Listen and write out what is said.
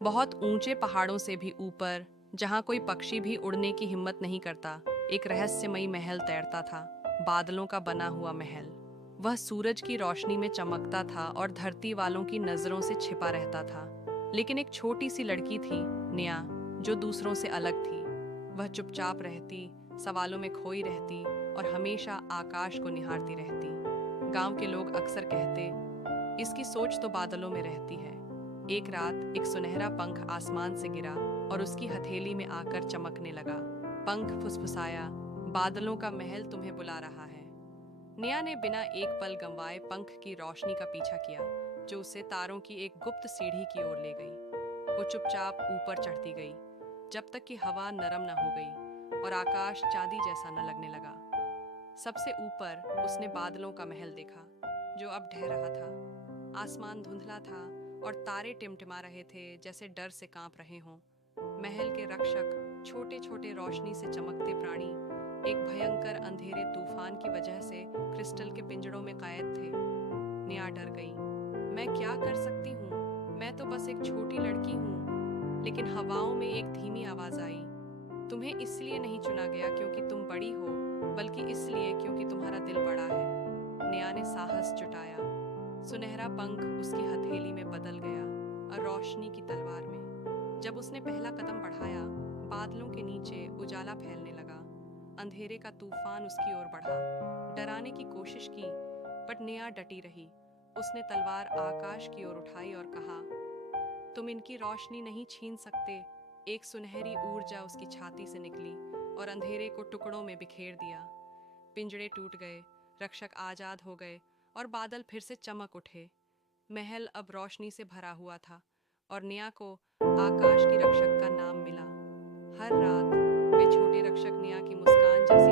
बहुत ऊंचे पहाड़ों से भी ऊपर, जहां कोई पक्षी भी उड़ने की हिम्मत नहीं करता, एक रहस्यमयी महल तैरता था। बादलों का बना हुआ महल। वह सूरज की रोशनी में चमकता था और धरती वालों की नजरों से छिपा रहता था। लेकिन एक छोटी सी लड़की थी, निया, जो दूसरों से अलग थी। वह चुपचाप रहती, सवालों में खोई रहती और हमेशा आकाश को निहारती रहती। गांव के लोग अक्सर कहते, इसकी सोच तो बादलों में रहती है। एक रात एक सुनहरा पंख आसमान से गिरा और उसकी हथेली में आकर चमकने लगा। पंख फुसफुसाया, बादलों का महल तुम्हें बुला रहा है। निया ने बिना एक पल गंवाए पंख की रोशनी का पीछा किया, जो उसे तारों की एक गुप्त सीढ़ी की ओर ले गई। वो चुपचाप ऊपर चढ़ती गई, जब तक कि हवा नरम न हो गई और आकाश चांदी जैसा न लगने लगा। सबसे ऊपर उसने बादलों का महल देखा, जो अब ढह रहा था। आसमान धुंधला था और तारे टिमटिमा रहे थे, जैसे डर से कांप रहे हों। महल के रक्षक, छोटे छोटे रोशनी से चमकते प्राणी, एक भयंकर अंधेरे तूफान की वजह से क्रिस्टल के पिंजड़ों में कैद थे। निया डर गई। मैं क्या कर सकती हूँ? मैं तो बस एक छोटी लड़की हूँ। लेकिन हवाओं में एक धीमी आवाज आई, तुम्हें इसलिए नहीं चुना गया क्योंकि तुम बड़ी हो, बल्कि इसलिए क्योंकि तुम्हारा दिल बड़ा है। निया ने साहस जुटाया। सुनहरा पंख उसकी हथेली में बदल गया और रोशनी की तलवार में। जब उसने पहला कदम बढ़ाया, बादलों के नीचे उजाला फैलने लगा। अंधेरे का तूफान उसकी ओर बढ़ा। डराने की कोशिश की, पर निया डटी रही। उसने तलवार आकाश की ओर उठाई और कहा, तुम इनकी रोशनी नहीं छीन सकते। एक सुनहरी ऊर्जा उसकी छाती से निकली और अंधेरे को टुकड़ों में बिखेर दिया। पिंजड़े टूट गए, रक्षक आजाद हो गए और बादल फिर से चमक उठे। महल अब रोशनी से भरा हुआ था और निया को आकाश की रक्षक का नाम मिला। हर रात वे छोटे रक्षक निया की मुस्कान जैसे